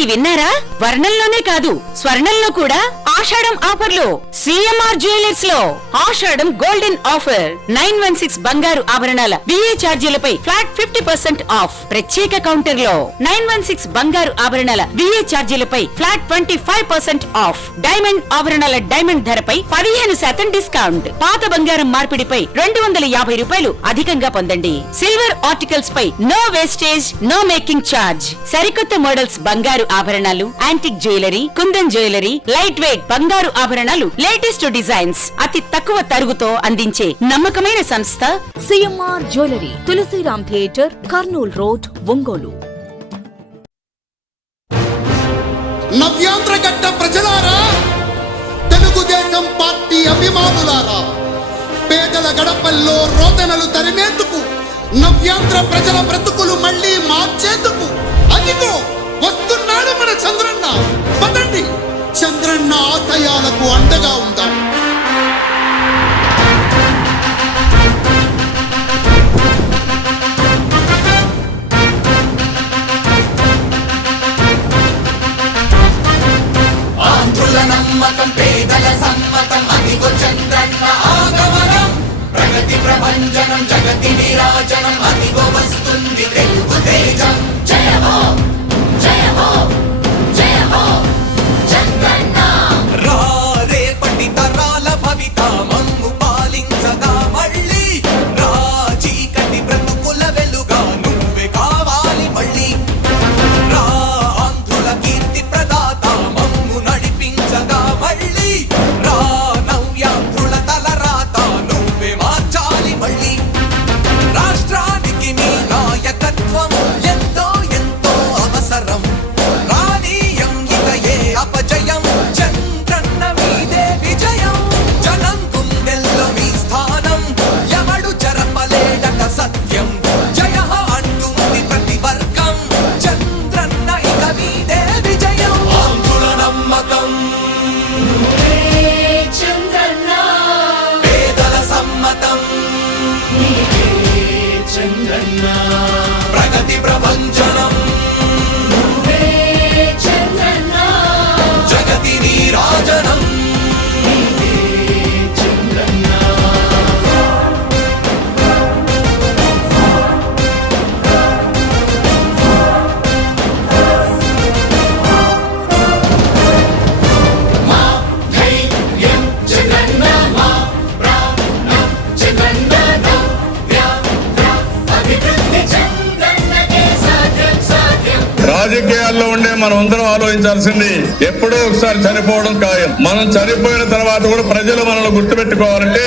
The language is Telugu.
ఇది విన్నారా? వర్ణంలోనే కాదు స్వర్ణంలో కూడా ఆషాఢం ఆఫర్లు. సిఎంఆర్ జ్యువెలర్స్ లో ఆషాఢం గోల్డెన్ ఆఫర్. 916 బంగారు ఆభరణాల బిఏ ఛార్జీలపై ఫ్లాట్ 50% ఆఫ్. ప్రత్యేక కౌంటర్ లో 916 బంగారు ఆభరణాల బిఏ ఛార్జీలపై ఫ్లాట్ 25% ఆఫ్. డైమండ్ ఆభరణాల డైమండ్ ధరపై 15% డిస్కౌంట్. పాత బంగారం మార్పిడిపై 250 రూపాయలు అధికంగా పొందండి. సిల్వర్ ఆర్టికల్స్ పై no wastage, no making charge. సరికొత్త మోడల్స్ బంగారు ఆభరణాలు, antique jewellery, kundan jewellery, light weight బంగారు ఆభరణాలు, లేటెస్ట్ డిజైన్స్ అతి తక్కువ తరుగుతో అందించే నమ్మకమైన సంస్థ CMR jewellery, Tulsiram theatre, Kurnool road, Ongole. నవ్యాంధ్రగడ్డ ప్రజలారా, తెలుగుదేశం పార్టీ అభిమానులారా, పేదల గడపల్లో రోదనలు తరిమేందుకు, నవ్యాంధ్ర ప్రజల బ్రతుకులు మళ్లీ మార్చేందుకు అదిగో వస్తున్నాడు మన చంద్రన్న. పదండి, చంద్రన్న ఆశయాలకు అండగా ఉందాం. ఆంధ్రుల నమ్మకం, పేదల సమ్మతం, అదిగో చంద్రన్న ఆగమనం. ప్రగతి ప్రభంజనం, జగతి నీరాజనం, అదిగో వస్తుంది తెలుగు తేజం. జయ హో, జయ హో, జయ హో చంద్రన్న. రా రేపటి తరాల భవిత మమ్ము పాలించగా మళ్ళీ. రా చీకటి బ్రతుకుల వెలుగా నువ్వే కావాలి మళ్ళీ. రా ఆంధ్రుల కీర్తి ప్రదాత మమ్ము నడిపించగా మళ్ళీ. రా నవ్యాంధ్రుల తలరాత నువ్వే మార్చాలి మళ్ళీ. రాష్ట్రానికి నీ నాయకత్వం ఎంతో ఎంతో అవసరం. రానీయం ఇక ఏ అపజయం, చంద్రన్న మీదే విజయం. జనం గుండెల్లో మీ స్థానం, ఎవడు చెరపలేడట సత్యం. జయ అంటుంది ప్రతి వర్గం, చంద్రన్న ఇక మీదే విజయం. ఆంధ్రుల నమ్మకం, చంద్రన్న పేదల సమ్మతం, చంద్రన్న ప్రగతి ప్రభంజనం, చంద్రన్న జగతి నీరాజనం. రాజకీయాల్లో ఉండే మనం అందరం ఆలోచించాల్సింది ఎప్పుడో ఒకసారి చనిపోవడం ఖాయం. మనం చనిపోయిన తర్వాత కూడా ప్రజలు మనల్ని గుర్తుపెట్టుకోవాలంటే